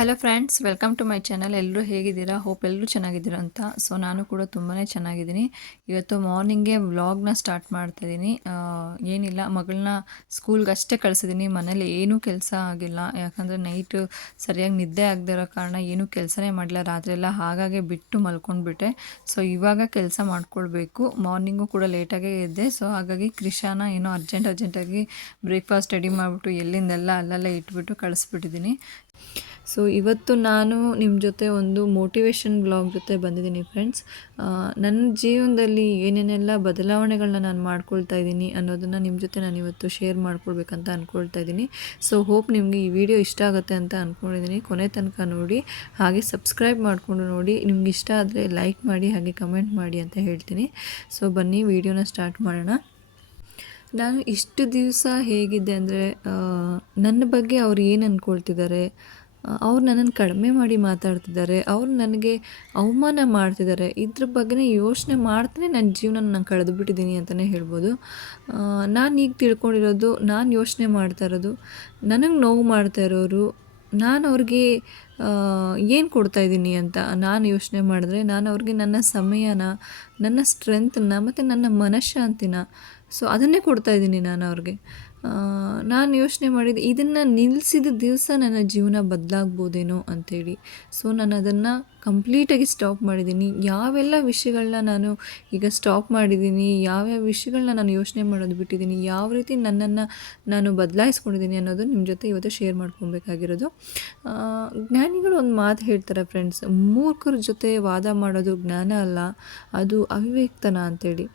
Hello friends, welcome to my channel. ಎಲ್ಲರೂ ಹೇಗಿದ್ದೀರಾ? Hope ಎಲ್ಲರೂ ಚೆನ್ನಾಗಿದ್ದೀರಾ ಅಂತ. ಸೊ ನಾನು ಕೂಡ ತುಂಬಾ ಚೆನ್ನಾಗಿದ್ದೀನಿ. ಇವತ್ತು ಮಾರ್ನಿಂಗೇ ವ್ಲಾಗ್ನ ಸ್ಟಾರ್ಟ್ ಮಾಡ್ತಾಯಿದ್ದೀನಿ. ಏನಿಲ್ಲ, ಮಗಳನ್ನ ಸ್ಕೂಲ್ಗೆ ಅಷ್ಟೇ ಕಳಿಸಿದ್ದೀನಿ. ಮನೇಲಿ ಏನೂ ಕೆಲಸ ಆಗಿಲ್ಲ. ಯಾಕಂದರೆ ನೈಟು ಸರಿಯಾಗಿ ನಿದ್ದೆ ಆಗದೇ ಇರೋ ಕಾರಣ ಏನೂ ಕೆಲಸನೇ ಮಾಡಲಿಲ್ಲ. ರಾತ್ರಿ ಎಲ್ಲ ಹಾಗಾಗಿ ಬಿಟ್ಟು ಮಲ್ಕೊಂಡ್ಬಿಟ್ಟೆ. ಸೊ ಇವಾಗ ಕೆಲಸ ಮಾಡ್ಕೊಳ್ಬೇಕು. ಮಾರ್ನಿಂಗು ಕೂಡ ಲೇಟಾಗೇ ಇದ್ದೆ. ಸೊ ಹಾಗಾಗಿ ಕ್ರಿಶಾನ ಏನೋ ಅರ್ಜೆಂಟಾಗಿ ಬ್ರೇಕ್ಫಾಸ್ಟ್ ರೆಡಿ ಮಾಡಿಬಿಟ್ಟು ಎಲ್ಲಿಂದೆಲ್ಲ ಅಲ್ಲೆಲ್ಲ ಇಟ್ಬಿಟ್ಟು ಕಳಿಸ್ಬಿಟ್ಟಿದ್ದೀನಿ. ಸೊ ಇವತ್ತು ನಾನು ನಿಮ್ಮ ಜೊತೆ ಒಂದು ಮೋಟಿವೇಶನ್ ಬ್ಲಾಗ್ ಜೊತೆ ಬಂದಿದ್ದೀನಿ ಫ್ರೆಂಡ್ಸ್. ನನ್ನ ಜೀವನದಲ್ಲಿ ಏನೇನೆಲ್ಲ ಬದಲಾವಣೆಗಳನ್ನ ನಾನು ಮಾಡ್ಕೊಳ್ತಾ ಇದ್ದೀನಿ ಅನ್ನೋದನ್ನು ನಿಮ್ಮ ಜೊತೆ ನಾನು ಇವತ್ತು ಶೇರ್ ಮಾಡ್ಕೊಳ್ಬೇಕಂತ ಅಂದ್ಕೊಳ್ತಾ ಇದ್ದೀನಿ. ಸೊ ಹೋಪ್ ನಿಮಗೆ ಈ ವಿಡಿಯೋ ಇಷ್ಟ ಆಗುತ್ತೆ ಅಂತ ಅಂದ್ಕೊಂಡಿದ್ದೀನಿ. ಕೊನೆ ತನಕ ನೋಡಿ, ಹಾಗೆ ಸಬ್ಸ್ಕ್ರೈಬ್ ಮಾಡಿಕೊಂಡು ನೋಡಿ. ನಿಮ್ಗೆ ಇಷ್ಟ ಆದರೆ ಲೈಕ್ ಮಾಡಿ, ಹಾಗೆ ಕಮೆಂಟ್ ಮಾಡಿ ಅಂತ ಹೇಳ್ತೀನಿ. ಸೊ ಬನ್ನಿ ವಿಡಿಯೋನ ಸ್ಟಾರ್ಟ್ ಮಾಡೋಣ. ನಾನು ಇಷ್ಟು ದಿವಸ ಹೇಗಿದ್ದೆ ಅಂದರೆ, ನನ್ನ ಬಗ್ಗೆ ಅವ್ರು ಏನು ಅಂದ್ಕೊಳ್ತಿದ್ದಾರೆ, ಅವ್ರು ನನ್ನನ್ನು ಕಡಿಮೆ ಮಾಡಿ ಮಾತಾಡ್ತಿದ್ದಾರೆ, ಅವ್ರು ನನಗೆ ಅವಮಾನ ಮಾಡ್ತಿದ್ದಾರೆ, ಇದ್ರ ಬಗ್ಗೆ ಯೋಚನೆ ಮಾಡ್ತಾನೆ ನನ್ನ ಜೀವನ ನಾನು ಕಳೆದುಬಿಟ್ಟಿದ್ದೀನಿ ಅಂತಲೇ ಹೇಳ್ಬೋದು. ನಾನು ಈಗ ತಿಳ್ಕೊಂಡಿರೋದು, ನಾನು ಯೋಚನೆ ಮಾಡ್ತಾ ಇರೋದು, ನನಗೆ ನೋವು ಮಾಡ್ತಾ ಇರೋರು ನಾನು ಅವ್ರಿಗೆ ಏನು ಕೊಡ್ತಾಯಿದ್ದೀನಿ ಅಂತ ನಾನು ಯೋಚನೆ ಮಾಡಿದ್ರೆ, ನಾನು ಅವ್ರಿಗೆ ನನ್ನ ಸಮಯನ, ನನ್ನ ಸ್ಟ್ರೆಂತನ್ನ ಮತ್ತು ನನ್ನ ಮನಃಶಾಂತಿನ, ಸೊ ಅದನ್ನೇ ಕೊಡ್ತಾಯಿದ್ದೀನಿ ನಾನು ಅವ್ರಿಗೆ. ನಾನು ಯೋಚನೆ ಮಾಡಿದ್ದು, ಇದನ್ನು ನಿಲ್ಲಿಸಿದ ದಿವಸ ನನ್ನ ಜೀವನ ಬದಲಾಗ್ಬೋದೇನೋ ಅಂಥೇಳಿ. ಸೊ ನಾನು ಅದನ್ನು ಕಂಪ್ಲೀಟಾಗಿ ಸ್ಟಾಪ್ ಮಾಡಿದ್ದೀನಿ. ಯಾವೆಲ್ಲ ವಿಷಯಗಳನ್ನ ನಾನು ಈಗ ಸ್ಟಾಪ್ ಮಾಡಿದ್ದೀನಿ, ಯಾವ್ಯಾವ ವಿಷಯಗಳನ್ನ ನಾನು ಯೋಚನೆ ಮಾಡೋದು ಬಿಟ್ಟಿದ್ದೀನಿ, ಯಾವ ರೀತಿ ನನ್ನನ್ನು ನಾನು ಬದಲಾಯಿಸ್ಕೊಂಡಿದ್ದೀನಿ ಅನ್ನೋದು ನಿಮ್ಮ ಜೊತೆ ಇವತ್ತು ಶೇರ್ ಮಾಡ್ಕೊಬೇಕಾಗಿರೋದು. ಜ್ಞಾನಿಗಳು ಒಂದು ಮಾತು ಹೇಳ್ತಾರೆ ಫ್ರೆಂಡ್ಸ್, ಮೂರ್ಖರ ಜೊತೆ ವಾದ ಮಾಡೋದು ಜ್ಞಾನ ಅಲ್ಲ, ಅದು ಅವಿವೇಕ್ತನ ಅಂಥೇಳಿ.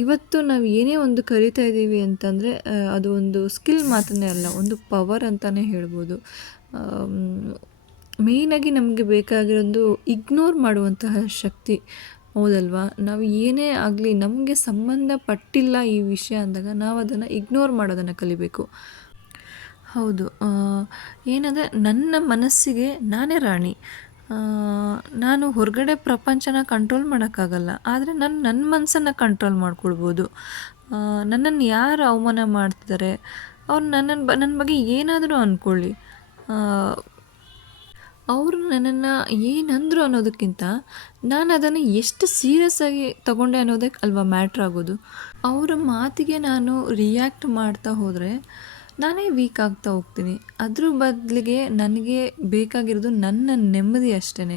ಇವತ್ತು ನಾವು ಏನೇ ಒಂದು ಕಲಿತಾ ಇದ್ದೀವಿ ಅಂತಂದರೆ, ಅದು ಒಂದು ಸ್ಕಿಲ್ ಮಾತ್ರನೇ ಅಲ್ಲ, ಒಂದು ಪವರ್ ಅಂತಲೇ ಹೇಳ್ಬೋದು. ಮೇಯ್ನಾಗಿ ನಮಗೆ ಬೇಕಾಗಿರೋದು ಇಗ್ನೋರ್ ಮಾಡುವಂತಹ ಶಕ್ತಿ, ಹೌದಲ್ವಾ? ನಾವು ಏನೇ ಆಗಲಿ, ನಮಗೆ ಸಂಬಂಧಪಟ್ಟಿಲ್ಲ ಈ ವಿಷಯ ಅಂದಾಗ ನಾವು ಅದನ್ನು ಇಗ್ನೋರ್ ಮಾಡೋದನ್ನು ಕಲಿಬೇಕು. ಹೌದು, ಏನಂದರೆ ನನ್ನ ಮನಸ್ಸಿಗೆ ನಾನೇ ರಾಣಿ. ನಾನು ಹೊರಗಡೆ ಪ್ರಪಂಚನ ಕಂಟ್ರೋಲ್ ಮಾಡೋಕ್ಕಾಗಲ್ಲ, ಆದರೆ ನನ್ನ ಮನಸ್ಸನ್ನು ಕಂಟ್ರೋಲ್ ಮಾಡ್ಕೊಳ್ಬೋದು. ನನ್ನನ್ನು ಯಾರು ಅವಮಾನ ಮಾಡ್ತಿದ್ದಾರೆ, ಅವ್ರು ನನ್ನ ಬಗ್ಗೆ ಏನಾದರೂ ಅಂದ್ಕೊಳ್ಳಿ, ಅವರು ನನ್ನನ್ನು ಏನಂದರು ಅನ್ನೋದಕ್ಕಿಂತ ನಾನು ಅದನ್ನು ಎಷ್ಟು ಸೀರಿಯಸ್ಸಾಗಿ ತಗೊಂಡೆ ಅನ್ನೋದಕ್ಕೆ ಅಲ್ವಾ ಮ್ಯಾಟ್ರ್ ಆಗೋದು. ಅವರ ಮಾತಿಗೆ ನಾನು ರಿಯಾಕ್ಟ್ ಮಾಡ್ತಾ ಹೋದರೆ ನಾನೇ ವೀಕ್ ಆಗ್ತಾ ಹೋಗ್ತೀನಿ. ಅದ್ರ ಬದಲಿಗೆ ನನಗೆ ಬೇಕಾಗಿರೋದು ನನ್ನ ನೆಮ್ಮದಿ ಅಷ್ಟೇ.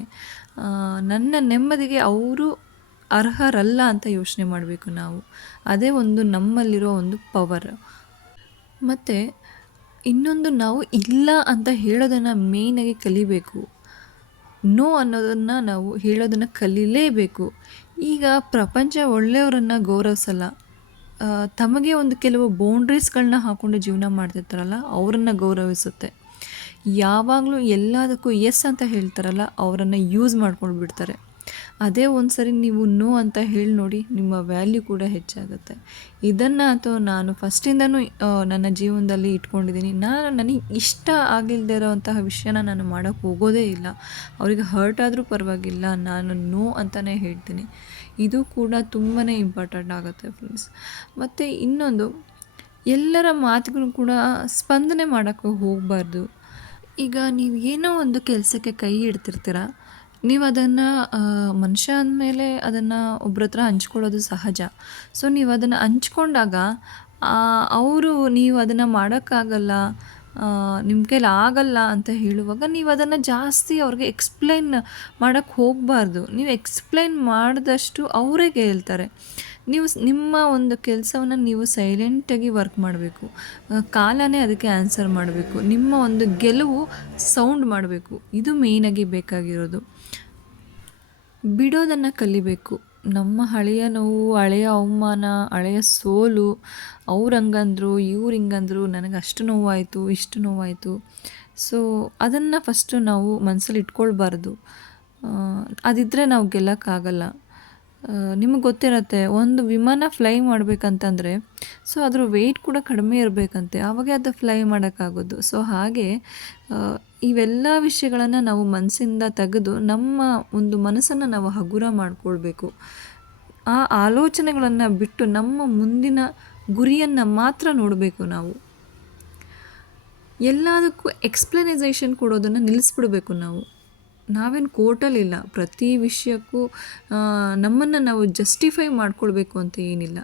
ನನ್ನ ನೆಮ್ಮದಿಗೆ ಅವರು ಅರ್ಹರಲ್ಲ ಅಂತ ಯೋಚನೆ ಮಾಡಬೇಕು ನಾವು. ಅದೇ ಒಂದು ನಮ್ಮಲ್ಲಿರೋ ಒಂದು ಪವರ್. ಮತ್ತು ಇನ್ನೊಂದು, ನಾವು ಇಲ್ಲ ಅಂತ ಹೇಳೋದನ್ನು ಮೇಯ್ನಾಗಿ ಕಲಿಬೇಕು. ನೋ ಅನ್ನೋದನ್ನು ನಾವು ಹೇಳೋದನ್ನು ಕಲೀಲೇಬೇಕು. ಈಗ ಪ್ರಪಂಚ ಒಳ್ಳೆಯವರನ್ನು ಗೌರವಿಸಲ್ಲ, ತಮಗೆ ಒಂದು ಕೆಲವು ಬೌಂಡ್ರೀಸ್ಗಳನ್ನ ಹಾಕ್ಕೊಂಡು ಜೀವನ ಮಾಡ್ತಿರ್ತಾರಲ್ಲ ಅವರನ್ನು ಗೌರವಿಸುತ್ತೆ. ಯಾವಾಗಲೂ ಎಲ್ಲದಕ್ಕೂ ಎಸ್ ಅಂತ ಹೇಳ್ತಾರಲ್ಲ ಅವರನ್ನು ಯೂಸ್ ಮಾಡ್ಕೊಂಡು ಬಿಡ್ತಾರೆ. ಅದೇ ಒಂದು ಸರಿ ನೀವು ನೋ ಅಂತ ಹೇಳಿ ನೋಡಿ, ನಿಮ್ಮ ವ್ಯಾಲ್ಯೂ ಕೂಡ ಹೆಚ್ಚಾಗುತ್ತೆ. ಇದನ್ನು ಅಥವಾ ನಾನು ಫಸ್ಟಿಂದನೂ ನನ್ನ ಜೀವನದಲ್ಲಿ ಇಟ್ಕೊಂಡಿದ್ದೀನಿ. ನನಗೆ ಇಷ್ಟ ಆಗಿಲ್ಲದೆ ಇರೋವಂತಹ ವಿಷಯನ ನಾನು ಮಾಡೋಕ್ಕೆ ಹೋಗೋದೇ ಇಲ್ಲ. ಅವರಿಗೆ ಹರ್ಟ್ ಆದರೂ ಪರವಾಗಿಲ್ಲ, ನಾನು ನೋ ಅಂತಲೇ ಹೇಳ್ತೀನಿ. ಇದು ಕೂಡ ತುಂಬಾ ಇಂಪಾರ್ಟೆಂಟ್ ಆಗುತ್ತೆ ಫ್ರೆಂಡ್ಸ್. ಮತ್ತು ಇನ್ನೊಂದು, ಎಲ್ಲರ ಮಾತುಗಳು ಕೂಡ ಸ್ಪಂದನೆ ಮಾಡೋಕ್ಕೆ ಹೋಗಬಾರ್ದು. ಈಗ ನೀವು ಏನೋ ಒಂದು ಕೆಲಸಕ್ಕೆ ಕೈ ಇಡ್ತಿರ್ತೀರ, ನೀವು ಅದನ್ನು ಮನುಷ್ಯ ಅಂದಮೇಲೆ ಅದನ್ನು ಒಬ್ರ ಹತ್ರ ಹಂಚ್ಕೊಳ್ಳೋದು ಸಹಜ. ಸೊ ನೀವು ಅದನ್ನು ಹಂಚ್ಕೊಂಡಾಗ ಅವರು ನೀವು ಅದನ್ನು ಮಾಡೋಕ್ಕಾಗಲ್ಲ, ನಿಮ್ಮ ಕೈಲಿ ಆಗಲ್ಲ ಅಂತ ಹೇಳುವಾಗ ನೀವು ಅದನ್ನು ಜಾಸ್ತಿ ಅವ್ರಿಗೆ ಎಕ್ಸ್ಪ್ಲೈನ್ ಮಾಡೋಕ್ಕೆ ಹೋಗಬಾರ್ದು. ನೀವು ಎಕ್ಸ್ಪ್ಲೈನ್ ಮಾಡಿದಷ್ಟು ಅವರೇ ಹೇಳ್ತಾರೆ. ನೀವು ನಿಮ್ಮ ಒಂದು ಕೆಲಸವನ್ನು ನೀವು ಸೈಲೆಂಟಾಗಿ ವರ್ಕ್ ಮಾಡಬೇಕು. ಕಾಲನೇ ಅದಕ್ಕೆ ಆನ್ಸರ್ ಮಾಡಬೇಕು. ನಿಮ್ಮ ಒಂದು ಗೆಲುವು ಸೌಂಡ್ ಮಾಡಬೇಕು. ಇದು ಮೇಯ್ನಾಗಿ ಬೇಕಾಗಿರೋದು. ಬಿಡೋದನ್ನು ಕಲಿಬೇಕು. ನಮ್ಮ ಹಳೆಯ ನೋವು, ಹಳೆಯ ಅವಮಾನ, ಹಳೆಯ ಸೋಲು, ಅವ್ರು ಹಂಗಂದ್ರು, ಇವ್ರು ಹಿಂಗಂದ್ರು, ನನಗೆ ಅಷ್ಟು ನೋವಾಯಿತು, ಇಷ್ಟು ನೋವಾಯಿತು, ಸೊ ಅದನ್ನು ಫಸ್ಟು ನಾವು ಮನಸ್ಸಲ್ಲಿ ಇಟ್ಕೊಳ್ಬಾರ್ದು. ಅದಿದ್ದರೆ ನಾವು ಗೆಲ್ಲಕ್ಕಾಗಲ್ಲ. ನಿಮಗೆ ಗೊತ್ತಿರತ್ತೆ, ಒಂದು ವಿಮಾನ ಫ್ಲೈ ಮಾಡಬೇಕಂತಂದರೆ ಸೊ ಅದ್ರ ವೆಯ್ಟ್ ಕೂಡ ಕಡಿಮೆ ಇರಬೇಕಂತೆ, ಆವಾಗ ಅದು ಫ್ಲೈ ಮಾಡೋಕ್ಕಾಗೋದು. ಸೊ ಹಾಗೆ ಇವೆಲ್ಲ ವಿಷಯಗಳನ್ನು ನಾವು ಮನಸ್ಸಿಂದ ತೆಗೆದು ನಮ್ಮ ಒಂದು ಮನಸ್ಸನ್ನು ನಾವು ಹಗುರ ಮಾಡಿಕೊಳ್ಬೇಕು. ಆ ಆಲೋಚನೆಗಳನ್ನು ಬಿಟ್ಟು ನಮ್ಮ ಮುಂದಿನ ಗುರಿಯನ್ನು ಮಾತ್ರ ನೋಡಬೇಕು ನಾವು. ಎಲ್ಲದಕ್ಕೂ ಎಕ್ಸ್ಪ್ಲನೈಸೇಷನ್ ಕೊಡೋದನ್ನು ನಿಲ್ಲಿಸ್ಬಿಡ್ಬೇಕು ನಾವು. ನಾವೇನು ಕೋರ್ಟಲ್ಲಿಲ್ಲ, ಪ್ರತಿ ವಿಷಯಕ್ಕೂ ನಮ್ಮನ್ನು ನಾವು ಜಸ್ಟಿಫೈ ಮಾಡ್ಕೊಳ್ಬೇಕು ಅಂತ ಏನಿಲ್ಲ.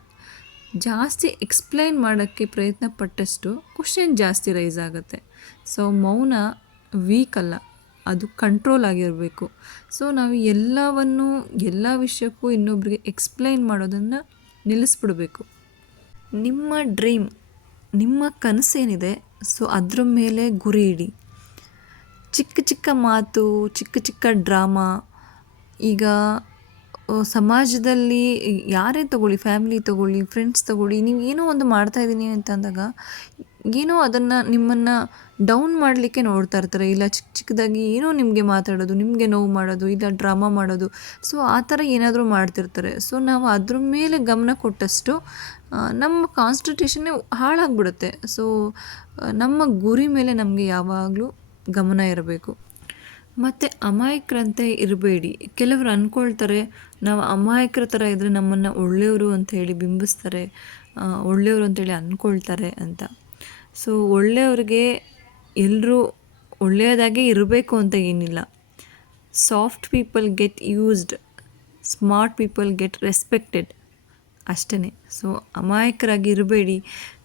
ಜಾಸ್ತಿ ಎಕ್ಸ್ಪ್ಲೈನ್ ಮಾಡೋಕ್ಕೆ ಪ್ರಯತ್ನ ಪಟ್ಟಷ್ಟು ಕ್ವಶನ್ ಜಾಸ್ತಿ ರೈಸ್ ಆಗುತ್ತೆ. ಸೊ ಮೌನ ವೀಕ್ ಅಲ್ಲ, ಅದು ಕಂಟ್ರೋಲ್ ಆಗಿರಬೇಕು. ಸೊ ನಾವು ಎಲ್ಲ ವಿಷಯಕ್ಕೂ ಇನ್ನೊಬ್ರಿಗೆ ಎಕ್ಸ್ಪ್ಲೈನ್ ಮಾಡೋದನ್ನು ನಿಲ್ಲಿಸ್ಬಿಡ್ಬೇಕು. ನಿಮ್ಮ ಡ್ರೀಮ್, ನಿಮ್ಮ ಕನಸೇನಿದೆ, ಸೊ ಅದ್ರ ಮೇಲೆ ಗುರಿ ಇಡಿ. ಚಿಕ್ಕ ಚಿಕ್ಕ ಮಾತು, ಚಿಕ್ಕ ಚಿಕ್ಕ ಡ್ರಾಮಾ, ಈಗ ಸಮಾಜದಲ್ಲಿ ಯಾರೇ ತೊಗೊಳ್ಳಿ, ಫ್ಯಾಮಿಲಿ ತೊಗೊಳ್ಳಿ, ಫ್ರೆಂಡ್ಸ್ ತೊಗೊಳ್ಳಿ, ನೀವು ಏನೋ ಒಂದು ಮಾಡ್ತಾಯಿದ್ದೀನಿ ಅಂತ ಅಂದಾಗ ಏನೋ ಅದನ್ನು ನಿಮ್ಮನ್ನು ಡೌನ್ ಮಾಡಲಿಕ್ಕೆ ನೋಡ್ತಾ ಇರ್ತಾರೆ. ಇಲ್ಲ ಚಿಕ್ಕ ಚಿಕ್ಕದಾಗಿ ಏನೋ ನಿಮಗೆ ಮಾತಾಡೋದು, ನಿಮಗೆ ನೋವು ಮಾಡೋದು, ಇಲ್ಲ ಡ್ರಾಮಾ ಮಾಡೋದು. ಸೊ ಆ ಥರ ಏನಾದರೂ ಮಾಡ್ತಿರ್ತಾರೆ. ಸೊ ನಾವು ಅದ್ರ ಮೇಲೆ ಗಮನ ಕೊಟ್ಟಷ್ಟು ನಮ್ಮ ಕಾನ್ಸಂಟ್ರೇಷನ್ನೇ ಹಾಳಾಗ್ಬಿಡುತ್ತೆ. ಸೊ ನಮ್ಮ ಗುರಿ ಮೇಲೆ ನಮಗೆ ಯಾವಾಗಲೂ ಗಮನ ಇರಬೇಕು. ಮತ್ತು ಅಮಾಯಕರಂತೆ ಇರಬೇಡಿ. ಕೆಲವರು ಅಂದ್ಕೊಳ್ತಾರೆ ನಾವು ಅಮಾಯಕರ ಥರ ಇದ್ದರೆ ನಮ್ಮನ್ನು ಒಳ್ಳೆಯವರು ಅಂಥೇಳಿ ಬಿಂಬಿಸ್ತಾರೆ, ಒಳ್ಳೆಯವರು ಅಂಥೇಳಿ ಅಂದ್ಕೊಳ್ತಾರೆ ಅಂತ. ಸೊ ಒಳ್ಳೆಯವ್ರಿಗೆ ಎಲ್ಲರೂ ಒಳ್ಳೆಯದಾಗೇ ಇರಬೇಕು ಅಂತ ಏನಿಲ್ಲ. Soft people get used, smart people get respected, ಅಷ್ಟೇ. ಸೊ ಅಮಾಯಕರಾಗಿ ಇರಬೇಡಿ.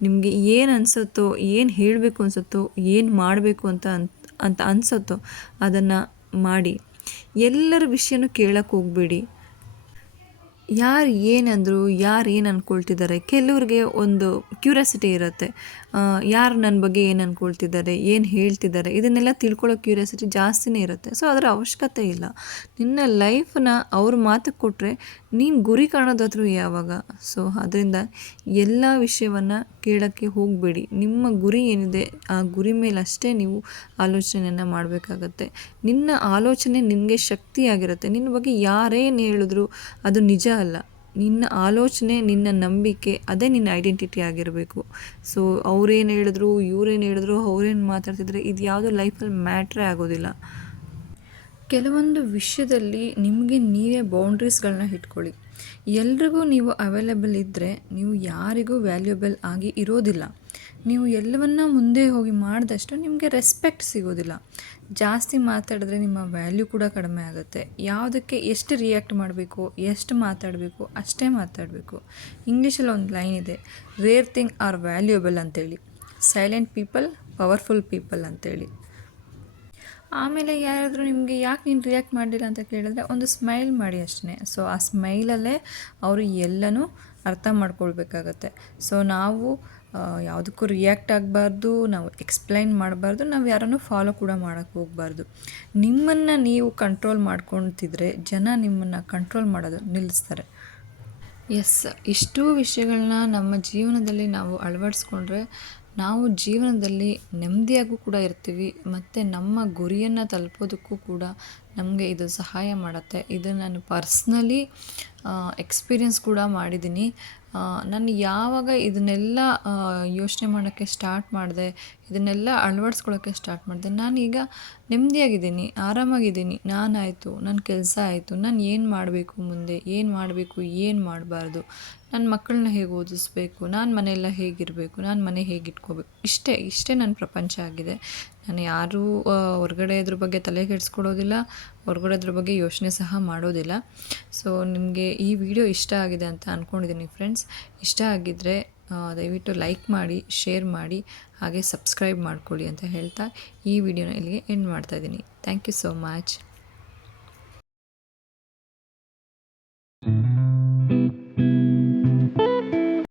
ನಿಮಗೆ ಏನು ಅನಿಸುತ್ತೋ, ಏನು ಹೇಳಬೇಕು ಅನಿಸುತ್ತೋ, ಏನು ಮಾಡಬೇಕು ಅಂತ ಅನಿಸುತ್ತೋ ಅದನ್ನು ಮಾಡಿ. ಎಲ್ಲರ ವಿಷಯನೂ ಕೇಳಕ್ಕೆ ಹೋಗಬೇಡಿ. ಯಾರು ಏನಂದರು, ಯಾರು ಏನು ಅಂದ್ಕೊಳ್ತಿದ್ದಾರೆ, ಕೆಲವ್ರಿಗೆ ಒಂದು ಕ್ಯೂರಿಯಾಸಿಟಿ ಇರುತ್ತೆ. ಯಾರು ನನ್ನ ಬಗ್ಗೆ ಏನು ಅಂದ್ಕೊಳ್ತಿದ್ದಾರೆ, ಏನು ಹೇಳ್ತಿದ್ದಾರೆ, ಇದನ್ನೆಲ್ಲ ತಿಳ್ಕೊಳ್ಳೋ ಕ್ಯೂರಿಯಾಸಿಟಿ ಜಾಸ್ತಿನೇ ಇರುತ್ತೆ. ಸೊ ಅದರ ಅವಶ್ಯಕತೆ ಇಲ್ಲ. ನಿನ್ನ ಲೈಫನ್ನ ಅವ್ರ ಮಾತಕ್ಕೆ ಕೊಟ್ಟರೆ ನೀನು ಗುರಿ ಕಾಣೋದಾದರೂ ಯಾವಾಗ? ಸೊ ಅದರಿಂದ ಎಲ್ಲ ವಿಷಯವನ್ನು ಕೇಳೋಕ್ಕೆ ಹೋಗಬೇಡಿ. ನಿಮ್ಮ ಗುರಿ ಏನಿದೆ ಆ ಗುರಿ ಮೇಲಷ್ಟೇ ನೀವು ಆಲೋಚನೆಯನ್ನು ಮಾಡಬೇಕಾಗತ್ತೆ. ನಿನ್ನ ಆಲೋಚನೆ ನಿನಗೆ ಶಕ್ತಿಯಾಗಿರುತ್ತೆ. ನಿನ್ನ ಬಗ್ಗೆ ಯಾರೇನು ಹೇಳಿದ್ರು ಅದು ನಿಜ ಅಲ್ಲ. ನಿನ್ನ ಆಲೋಚನೆ, ನಿನ್ನ ನಂಬಿಕೆ, ಅದೇ ನಿನ್ನ ಐಡೆಂಟಿಟಿ ಆಗಿರಬೇಕು. ಸೊ ಅವ್ರೇನು ಹೇಳಿದ್ರು, ಇವ್ರೇನು ಹೇಳಿದ್ರು, ಅವ್ರೇನು ಮಾತಾಡ್ತಿದ್ರೆ, ಇದು ಯಾವುದೂ ಲೈಫಲ್ಲಿ ಮ್ಯಾಟ್ರೇ ಆಗೋದಿಲ್ಲ. ಕೆಲವೊಂದು ವಿಷಯದಲ್ಲಿ ನಿಮಗೆ ನೀವೇ ಬೌಂಡ್ರೀಸ್ಗಳನ್ನ ಇಟ್ಕೊಳ್ಳಿ. ಎಲ್ರಿಗೂ ನೀವು ಅವೈಲೇಬಲ್ ಇದ್ದರೆ ನೀವು ಯಾರಿಗೂ ವ್ಯಾಲ್ಯೂಬಲ್ ಆಗಿ ಇರೋದಿಲ್ಲ. ನೀವು ಎಲ್ಲವನ್ನ ಮುಂದೆ ಹೋಗಿ ಮಾಡಿದಷ್ಟು ನಿಮಗೆ ರೆಸ್ಪೆಕ್ಟ್ ಸಿಗೋದಿಲ್ಲ. ಜಾಸ್ತಿ ಮಾತಾಡಿದ್ರೆ ನಿಮ್ಮ ವ್ಯಾಲ್ಯೂ ಕೂಡ ಕಡಿಮೆ ಆಗುತ್ತೆ. ಯಾವುದಕ್ಕೆ ಎಷ್ಟು ರಿಯಾಕ್ಟ್ ಮಾಡಬೇಕು, ಎಷ್ಟು ಮಾತಾಡಬೇಕು ಅಷ್ಟೇ ಮಾತಾಡಬೇಕು. ಇಂಗ್ಲೀಷಲ್ಲಿ ಒಂದು ಲೈನ್ ಇದೆ, ರೇರ್ ಥಿಂಗ್ ಆರ್ ವ್ಯಾಲ್ಯೂಬಲ್ ಅಂತೇಳಿ, ಸೈಲೆಂಟ್ ಪೀಪಲ್ ಪವರ್ಫುಲ್ ಪೀಪಲ್ ಅಂತೇಳಿ. ಆಮೇಲೆ ಯಾರಾದರೂ ನಿಮಗೆ ಯಾಕೆ ನೀನು ರಿಯಾಕ್ಟ್ ಮಾಡಲಿಲ್ಲ ಅಂತ ಕೇಳಿದ್ರೆ ಒಂದು ಸ್ಮೈಲ್ ಮಾಡಿ ಅಷ್ಟೇ. ಸೊ ಆ ಸ್ಮೈಲಲ್ಲೇ ಅವರು ಎಲ್ಲನೂ ಅರ್ಥ ಮಾಡ್ಕೊಳ್ಬೇಕಾಗತ್ತೆ. ಸೊ ನಾವು ಯಾವುದಕ್ಕೂ ರಿಯಾಕ್ಟ್ ಆಗಬಾರ್ದು, ನಾವು ಎಕ್ಸ್ಪ್ಲೈನ್ ಮಾಡಬಾರ್ದು, ನಾವು ಯಾರನ್ನು ಫಾಲೋ ಕೂಡ ಮಾಡೋಕ್ಕೆ ಹೋಗಬಾರ್ದು. ನಿಮ್ಮನ್ನು ನೀವು ಕಂಟ್ರೋಲ್ ಮಾಡ್ಕೊತಿದ್ರೆ ಜನ ನಿಮ್ಮನ್ನು ಕಂಟ್ರೋಲ್ ಮಾಡೋದು ನಿಲ್ಲಿಸ್ತಾರೆ. ಎಸ್, ಇಷ್ಟೂ ವಿಷಯಗಳನ್ನ ನಮ್ಮ ಜೀವನದಲ್ಲಿ ನಾವು ಅಳವಡಿಸ್ಕೊಂಡ್ರೆ ನಾವು ಜೀವನದಲ್ಲಿ ನೆಮ್ಮದಿಯಾಗೂ ಕೂಡ ಇರ್ತೀವಿ. ಮತ್ತು ನಮ್ಮ ಗುರಿಯನ್ನು ತಲುಪೋದಕ್ಕೂ ಕೂಡ ನಮಗೆ ಇದು ಸಹಾಯ ಮಾಡುತ್ತೆ. ಇದು ನಾನು ಪರ್ಸ್ನಲಿ ಎಕ್ಸ್ಪೀರಿಯನ್ಸ್ ಕೂಡ ಮಾಡಿದ್ದೀನಿ. ನಾನು ಯಾವಾಗ ಇದನ್ನೆಲ್ಲ ಯೋಚನೆ ಮಾಡೋಕ್ಕೆ ಸ್ಟಾರ್ಟ್ ಮಾಡಿದೆ, ಇದನ್ನೆಲ್ಲ ಅಳವಡಿಸ್ಕೊಳ್ಳೋಕ್ಕೆ ಸ್ಟಾರ್ಟ್ ಮಾಡಿದೆ, ನಾನೀಗ ನೆಮ್ಮದಿಯಾಗಿದ್ದೀನಿ, ಆರಾಮಾಗಿದ್ದೀನಿ. ನಾನಾಯಿತು, ನನ್ನ ಕೆಲಸ ಆಯಿತು, ನಾನು ಏನು ಮಾಡಬೇಕು ಮುಂದೆ, ಏನು ಮಾಡಬೇಕು, ಏನು ಮಾಡಬಾರ್ದು, ನನ್ನ ಮಕ್ಕಳನ್ನ ಹೇಗೆ ಓದಿಸ್ಬೇಕು, ನಾನು ಮನೆಯೆಲ್ಲ ಹೇಗಿರಬೇಕು, ನಾನು ಮನೆ ಹೇಗೆ ಇಟ್ಕೋಬೇಕು, ಇಷ್ಟೇ ನನ್ನ ಪ್ರಪಂಚ ಆಗಿದೆ. ನಾನು ಯಾರೂ ಹೊರಗಡೆ ಇದ್ರ ಬಗ್ಗೆ ತಲೆ ಕೆಡಿಸ್ಕೊಳ್ಳೋದಿಲ್ಲ, ಹೊರಗಡೆ ಅದ್ರ ಬಗ್ಗೆ ಯೋಚನೆ ಸಹ ಮಾಡೋದಿಲ್ಲ. ಸೊ ನಿಮಗೆ ಈ ವಿಡಿಯೋ ಇಷ್ಟ ಆಗಿದೆ ಅಂತ ಅಂದ್ಕೊಂಡಿದ್ದೀನಿ ಫ್ರೆಂಡ್ಸ್. ಇಷ್ಟ ಆಗಿದ್ದರೆ ದಯವಿಟ್ಟು ಲೈಕ್ ಮಾಡಿ, ಶೇರ್ ಮಾಡಿ, ಹಾಗೆ ಸಬ್ಸ್ಕ್ರೈಬ್ ಮಾಡ್ಕೊಳ್ಳಿ ಅಂತ ಹೇಳ್ತಾ ಈ ವಿಡಿಯೋನ ಇಲ್ಲಿಗೆ ಎಂಡ್ ಮಾಡ್ತಾಯಿದ್ದೀನಿ. Thank you so much.